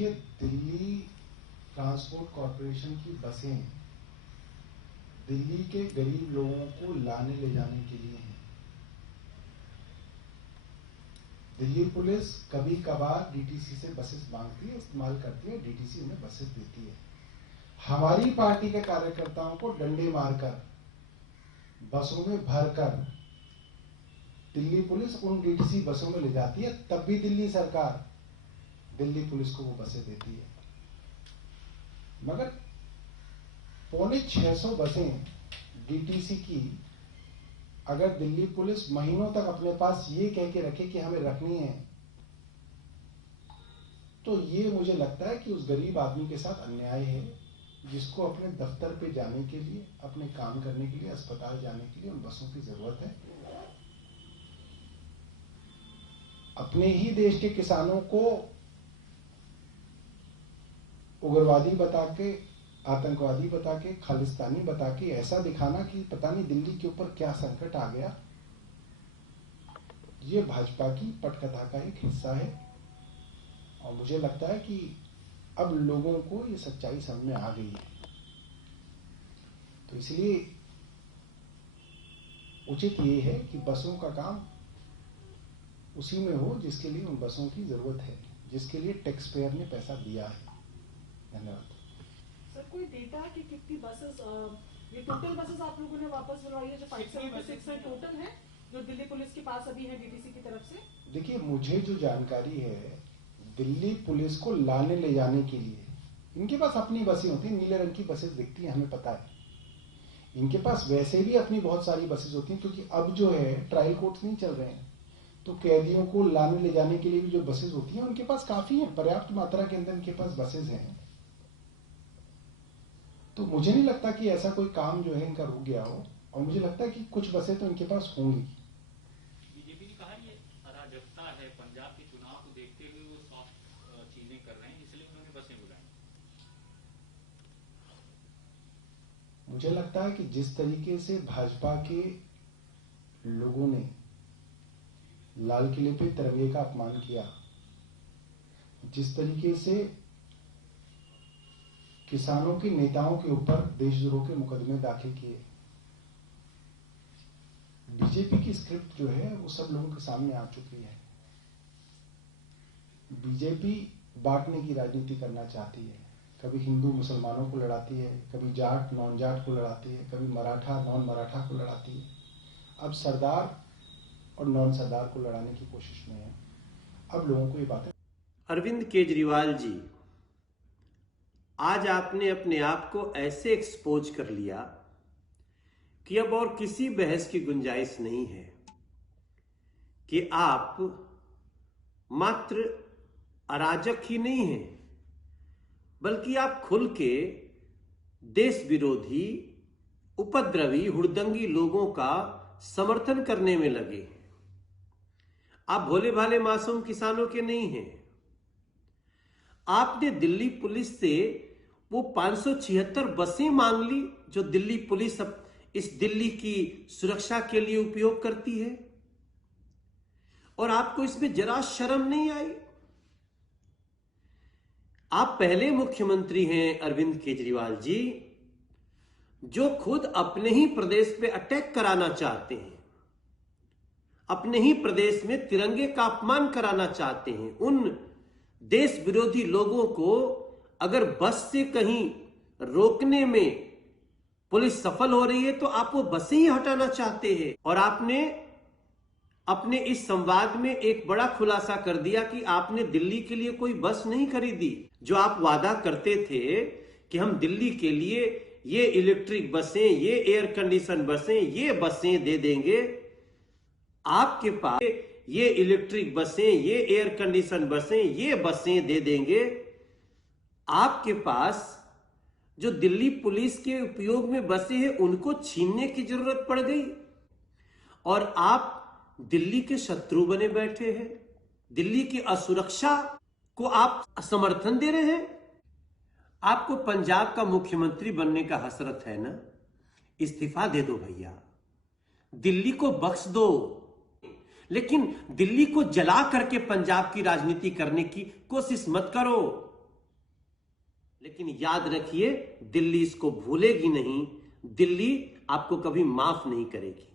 देखिए, Delhi transport corporation की बसें दिल्ली के गरीब लोगों को लाने ले जाने के लिए हैं। दिल्ली पुलिस कभी कभार डीटीसी से बसेस मांगती है, इस्तेमाल करती है, डीटीसी उन्हें बसेस देती है। हमारी पार्टी के कार्यकर्ताओं को डंडे मारकर बसों में भरकर दिल्ली पुलिस उन डीटीसी बसों में ले जाती है, तब भी दिल्ली सरकार दिल्ली पुलिस को वो बसें देती है। मगर 650 बसें डीटीसी की अगर दिल्ली पुलिस महीनों तक अपने पास ये कह के रखे कि हमें रखनी है, तो ये मुझे लगता है कि उस गरीब आदमी के साथ अन्याय है, जिसको अपने दफ्तर पे जाने के लिए, अपने काम करने के लिए, अस्पताल जाने के लिए उन बसों की जरूरत है। अपने ही देश के किसानों को उग्रवादी बता के, आतंकवादी बता के, खालिस्तानी बता के ऐसा दिखाना कि पता नहीं दिल्ली के ऊपर क्या संकट आ गया, ये भाजपा की पटकथा का एक हिस्सा है। और मुझे लगता है कि अब लोगों को ये सच्चाई समझ में आ गई है। तो इसलिए उचित ये है कि बसों का काम उसी में हो जिसके लिए उन बसों की जरूरत है, जिसके लिए टैक्स पेयर ने पैसा दिया है। धन्यवाद। सर, कोई डेटा कि कितनी बसेस, ये टोटल बसेस आप लोगों ने वापस बुलवाई है जो 576 है टोटल है जो दिल्ली पुलिस के पास अभी है डीटीसी की तरफ से? देखिए, मुझे जो जानकारी है, दिल्ली पुलिस को लाने ले जाने के लिए इनके पास अपनी बसें होती हैं, नीले रंग की बसें दिखती हैं, हमें पता है। इनके पास वैसे भी अपनी बहुत सारी बसेस होती हैं, क्योंकि अब जो है ट्रायल कोर्ट्स नहीं चल रहे हैं, तो कैदियों को लाने ले जाने के लिए भी जो बसेस होती हैं उनके पास काफी है, पर्याप्त मात्रा के अंदर इनके पास बसेस हैं। तो मुझे नहीं लगता कि ऐसा कोई काम जो है इनका रुक गया हो, और मुझे लगता है कि कुछ बसें तो इनके पास होंगी। बीजेपी ने कहा ये अराजकता है, पंजाब के चुनाव को देखते हुए वो सॉफ्ट चीजें कर रहे हैं, इसलिए उन्होंने बसें बुलाई। मुझे लगता है कि जिस तरीके से भाजपा के लोगों ने लाल किले पे तिरंगे का अपमान किया, जिस तरीके से किसानों के नेताओं के ऊपर देशद्रोह के मुकदमे दाखिल किए, बीजेपी की स्क्रिप्ट जो है वो सब लोगों के सामने आ चुकी है। बीजेपी बांटने की राजनीति करना चाहती है, कभी हिंदू मुसलमानों को लड़ाती है, कभी जाट नॉन जाट को लड़ाती है, कभी मराठा नॉन मराठा को लड़ाती है, अब सरदार और नॉन सरदार को लड़ाने की कोशिश में है। अब लोगों को ये बातें। अरविंद केजरीवाल जी, आज आपने अपने आप को ऐसे एक्सपोज कर लिया कि अब और किसी बहस की गुंजाइश नहीं है कि आप मात्र अराजक ही नहीं हैं, बल्कि आप खुल के देश विरोधी, उपद्रवी, हुड़दंगी लोगों का समर्थन करने में लगे। आप भोले भाले मासूम किसानों के नहीं हैं। आपने दिल्ली पुलिस से वो 576 बसें मांग ली जो दिल्ली पुलिस अब इस दिल्ली की सुरक्षा के लिए उपयोग करती है, और आपको इसमें जरा शर्म नहीं आई। आप पहले मुख्यमंत्री हैं अरविंद केजरीवाल जी, जो खुद अपने ही प्रदेश पे अटैक कराना चाहते हैं, अपने ही प्रदेश में तिरंगे का अपमान कराना चाहते हैं। उन देश विरोधी लोगों को अगर बस से कहीं रोकने में पुलिस सफल हो रही है तो आप वो बसें ही हटाना चाहते हैं। और आपने अपने इस संवाद में एक बड़ा खुलासा कर दिया कि आपने दिल्ली के लिए कोई बस नहीं खरीदी। जो आप वादा करते थे कि हम दिल्ली के लिए ये इलेक्ट्रिक बसें, ये एयर कंडीशन बसें, ये बसें दे देंगे, आपके पास ये इलेक्ट्रिक बसें, ये एयर कंडीशन बसें, ये बसें दे देंगे, आपके पास जो दिल्ली पुलिस के उपयोग में बसें हैं उनको छीनने की जरूरत पड़ गई, और आप दिल्ली के शत्रु बने बैठे हैं। दिल्ली की असुरक्षा को आप समर्थन दे रहे हैं। आपको पंजाब का मुख्यमंत्री बनने का हसरत है ना, इस्तीफा दे दो भैया, दिल्ली को बख्श दो, लेकिन दिल्ली को जला करके पंजाब की राजनीति करने की कोशिश मत करो। लेकिन याद रखिए, दिल्ली इसको भूलेगी नहीं, दिल्ली आपको कभी माफ नहीं करेगी।